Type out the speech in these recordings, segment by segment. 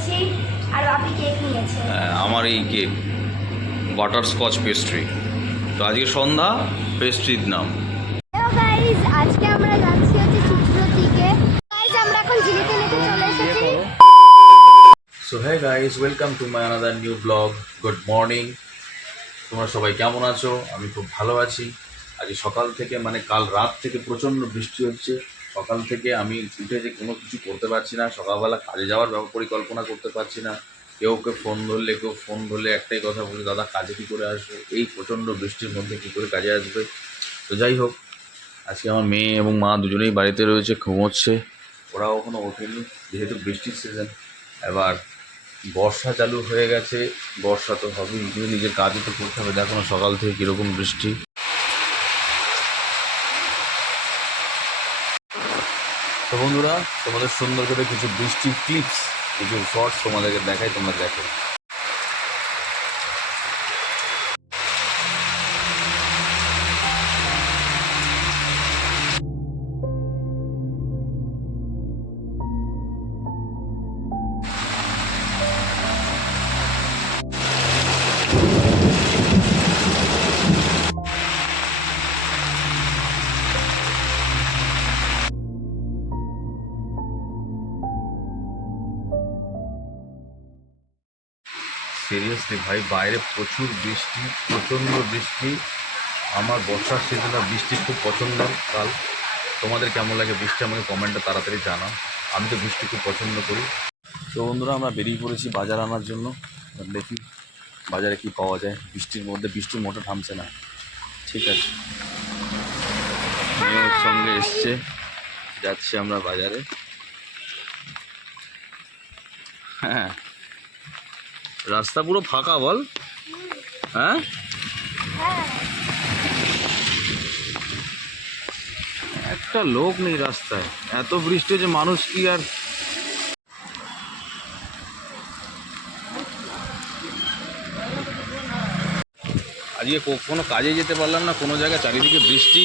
যাচ্ছি আর বাপি কেক নিয়েছে। আমার এই কেক বাটারস্কচ পেস্ট্রি। তো আজকে সন্ধ্যা পেস্ট্রির নাম। হ্যালো গাইস, আজকে আমরা যাচ্ছি চিত্রর দিকে। গাইস আমরা এখন জিলিপিতে চলে এসেছি। So hey guys, welcome to my another new blog. Good morning. তোমরা সবাই কেমন আছো? আমি খুব ভালো আছি। আজ সকাল থেকে মানে কাল রাত থেকে প্রচণ্ড বৃষ্টি হচ্ছে। সকাল থেকে আমি উঠে যে কোনো কিছু করতে পারছি না। সকালবেলা কাজে যাওয়ার পরিকল্পনা করতে পারছি না। কেউ ফোন ধরলে একটাই কথা বলি, দাদা কাজে কী করে আসবে? এই প্রচণ্ড বৃষ্টির মধ্যে কী করে কাজে আসবে? তো যাই হোক, আজকে আমার মেয়ে এবং মা দুজনেই বাড়িতে রয়েছে, ঘুমোচ্ছে। ওরাও এখনও ওঠেনি, যেহেতু বৃষ্টির সিজন। এবার বর্ষা চালু হয়ে গেছে, বর্ষা তো হবেই, কিন্তু নিজের কাজও তো করতে হবে। দেখো না সকাল থেকে কীরকম বৃষ্টি। তো বন্ধুরা, তোমাদের সুন্দর করে কিছু বৃষ্টির ক্লিপস, কিছু শর্টস তোমাদেরকে দেখাই, তোমরা দেখো। সিরিয়াসলি ভাই, বাইরে প্রচুর বৃষ্টি, প্রচণ্ড বৃষ্টি। আমার বর্ষার সিজনে বৃষ্টি খুব পছন্দ। কাল তোমাদের কেমন লাগে বৃষ্টি আমাকে কমেন্টে তাড়াতাড়ি জানাও। আমি তো বৃষ্টি খুব পছন্দ করি। তো বন্ধুরা, আমরা বেরিয়ে পড়েছি বাজার আনার জন্য। দেখি বাজারে কি পাওয়া যায়। বৃষ্টির মধ্যে বৃষ্টির মোটা থামছে না। ঠিক আছে, মেয়ের সঙ্গে এসছে, যাচ্ছি আমরা বাজারে। হ্যাঁ, রাস্তা পুরো ফাঁকা বল। হ্যাঁ, একটা লোক নেই রাস্তায়। এত বৃষ্টি হচ্ছে, মানুষ কি আর। আজকে কোনো কাজে যেতে পারলাম না, কোনো জায়গায়, চারিদিকে বৃষ্টি।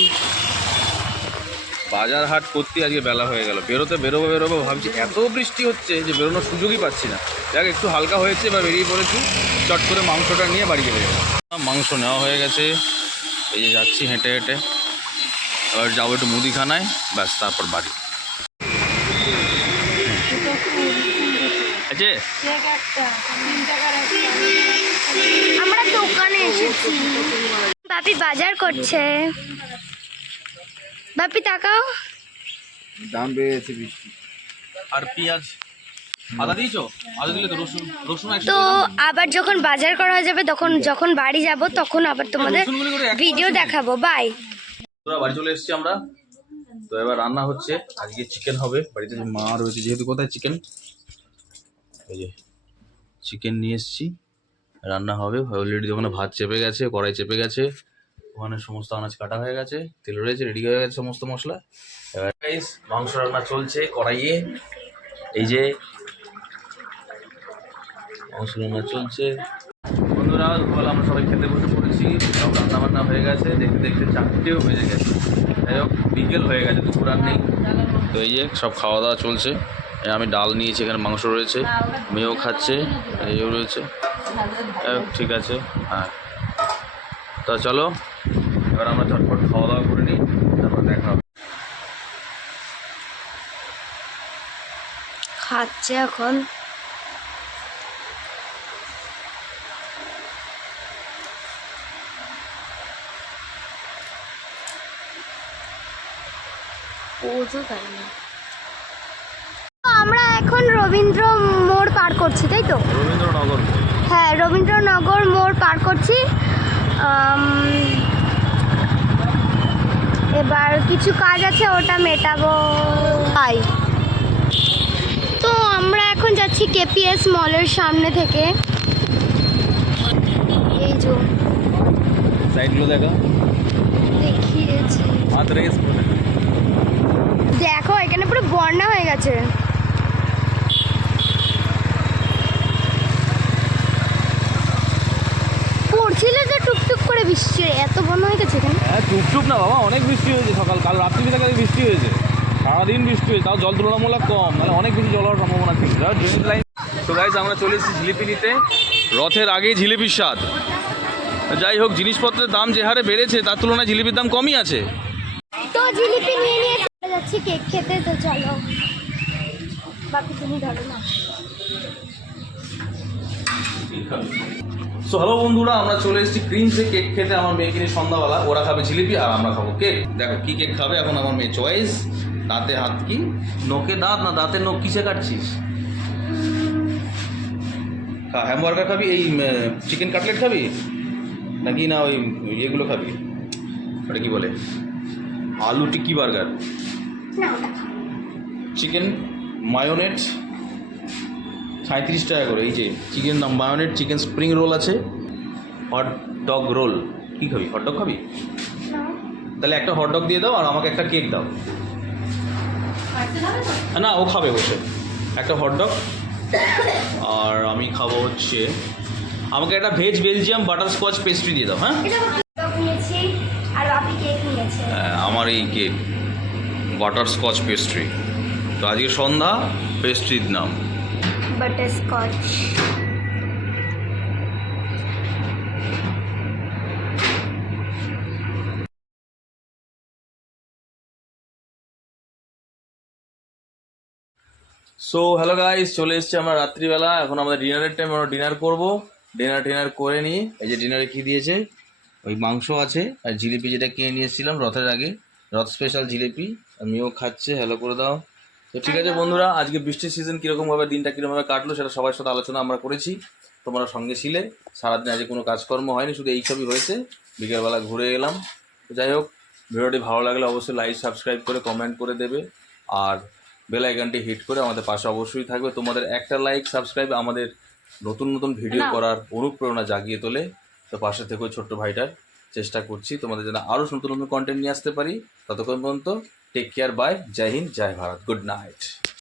বাজার হাট করতে আজকে বেলা হয়ে গেল। বেরোবো ভাবছি, এত বৃষ্টি হচ্ছে যে বেরোনোর সুযোগই পাচ্ছি না। দেখ একটু হালকা হয়েছে বা বেরিয়ে পড়েছি, চট করে মাংসটা নিয়ে বাড়ি চলে যাবো। মাংস নেওয়া হয়ে গেছে, এই যে যাচ্ছি হেঁটে হেঁটে। এবার যাবো একটু মুদিখানায়, ব্যাস তারপর বাড়ি। আছে আমরা দোকানে এসেছি, বাপি বাজার করছে। বাপি তাকাও, দাম বেড়েছে বৃষ্টি। আর পেঁয়াজ আদা দিয়েছো? আদা দিলে তো রসুন তো আবার যখন বাজার করা হয়ে যাবে, যখন বাড়ি যাব তখন আবার তোমাদের ভিডিও দেখাবো। বাই। তোরা বাড়ি চলে এসেছি আমরা। তো এবার রান্না হচ্ছে, আজকে চিকেন হবে। বাড়িতে যে মা রয়েছে, যেহেতু কোথায় চিকেন, এই যে চিকেন নিয়ে এসেছি, রান্না হবে। অলরেডি ওখানে ভাত চেপে গেছে, কড়াই চেপে গেছে, ওখানে সমস্ত আনাজ কাটা হয়ে গেছে, তেল রয়েছে, রেডি হয়ে গেছে সমস্ত মশলা। এবার মাংস রান্না চলছে কড়াইয়ে। এই যে মাংস রান্না চলছে। বন্ধুরা, দুপুরবেলা আমরা সবাই খেতে বসে পড়েছি, সব রান্না বান্না হয়ে গেছে। দেখতে দেখতে 4টেও বেজে গেছে। যাই হোক, বিকেল হয়ে গেছে, দুপুর আর নেই। তো এই যে সব খাওয়া দাওয়া চলছে। আমি ডাল নিয়েছি, এখানে মাংস রয়েছে, মেয়েও খাচ্ছে, এইও রয়েছে। ঠিক আছে, হ্যাঁ। তো চলো এবার আমরা চটপট খাওয়া দাওয়া করে নিই, তারপর দেখা হবে। খাচ্ছে এখন। আমরা এখন রবীন্দ্র মোড় পার করছি, তাই তো? রবীন্দ্রনগর। হ্যাঁ, রবীন্দ্রনগর মোড় পার করছি। এবার কিছু কাজ আছে, ওটা মেটাবো। তাই তো আমরা এখন যাচ্ছি কেপিএস মলের সামনে থেকে। এই যে সাইডগুলো দেখা, দেখিয়েছি, হাত রেস করে দেখো এখানে পুরো বন্যা হয়ে গেছে। পড়ছিল যে টুকটুক করে বৃষ্টি, এত বন্যা হয়ে গেছে এখানে। হ্যাঁ, টুপটুপ না বাবা, অনেক বৃষ্টি হয়েছে কাল রাত্রি থেকে বৃষ্টি হয়েছে, সারাদিন বৃষ্টি হয়েছে, তাও জল তুলনামূলক কম, মানে অনেক বেশি জল হওয়ার সম্ভাবনা ছিল। ড্রেনেজ লাইন তো গাইস আমরা চলে এসেছি জিলিপি নিতে, রথের আগেই জিলিপির স্বাদ। যাই হোক, জিনিসপত্রের দাম যে হারে বেড়েছে তার তুলনায় জিলিপির দাম কমই আছে। তো জিলিপি নিয়ে নিয়ে চলে যাচ্ছি কেক খেতে, তো চলো বাকি তুমি ধরো না। সো হ্যালো বন্ধুরা, আমরা চলে এসেছি ক্রিমসে কেক খেতে। আমার মেয়েকে নিয়ে সন্ধ্যাবেলা, ওরা খাবে জিলিপি আর আমরা খাবো কেক। দেখো কি কেক খাবে এখন আমার মেয়ে চয়েস। দাঁতে হাত কি, নোকে দাঁত না দাঁতে নোক, কিসে কাটছিস? হ্যামবার্গার খাবি, এই চিকেন কাটলেট খাবি নাকি না ওই ইয়েগুলো খাবি, ওটা কি বলে, আলু টিক্কি বার্গার, না ওটা খাও। চিকেন মায়োনেট 37 টাকা করে। এই যে চিকেন মায়োনেট, চিকেন স্প্রিং রোল আছে, হট ডগ রোল। কী খাবি, হট ডগ খাবি? না। তাহলে একটা হট ডগ দিয়ে দাও আর আমাকে একটা কেক দাও। না ও খাবে বসে, একটা হট ডগ। আর আমি খাবো হচ্ছে, আমাকে একটা veg Belgium butter Scotch pastry দিয়ে দাও। হ্যাঁ, এটা হট নিয়েছি আর আপনি কেক নিয়েছে। আমার এই কেক বাটার স্কচ পেস্ট্রি। তো আজকে সন্ধ্যা পেস্ট্রির নাম butter Scotch. So hello guys, চলে এসেছি আমরা রাত্রিবেলা। এখন আমাদের ডিনারের টাইম, আমরা ডিনার করবো। ডিনার করে নিই। এই যে ডিনারে কী দিয়েছে, ওই মাংস আছে আর জিলিপি যেটা কিনে নিয়ে এসেছিলাম রথের আগে, রথ স্পেশাল জিলিপি। আমিও খাচ্ছে, হ্যালো করে দাও। তো ঠিক আছে বন্ধুরা, আজকে বৃষ্টির সিজন কীরকমভাবে, দিনটা কীরকমভাবে কাটলো সেটা সবার সাথে আলোচনা আমরা করেছি। তোমরা সঙ্গে ছিলে। সারাদিন আজকে কোনো কাজকর্ম হয়নি, শুধু এইসবই হয়েছে। বিকেলবেলা ঘুরে এলাম। তো যাই হোক, ভিডিওটি ভালো লাগলে অবশ্যই লাইক সাবস্ক্রাইব করে কমেন্ট করে দেবে, আর বেল আইকনটি হিট করে আমাদের পাশে অবশ্যই থাকবে। তোমাদের একটা লাইক সাবস্ক্রাইব আমাদের নতুন নতুন ভিডিও করার অনুপ্রেরণা জাগিয়ে তোলে। তো পাশে থেকেও ছোট্ট ভাইটার চেষ্টা করছি তোমাদের যেন আরও নতুন নতুন কন্টেন্ট নিয়ে আসতে পারি। ততক্ষণ পর্যন্ত take care, bye, Jai Hind, Jai Bharat, good night.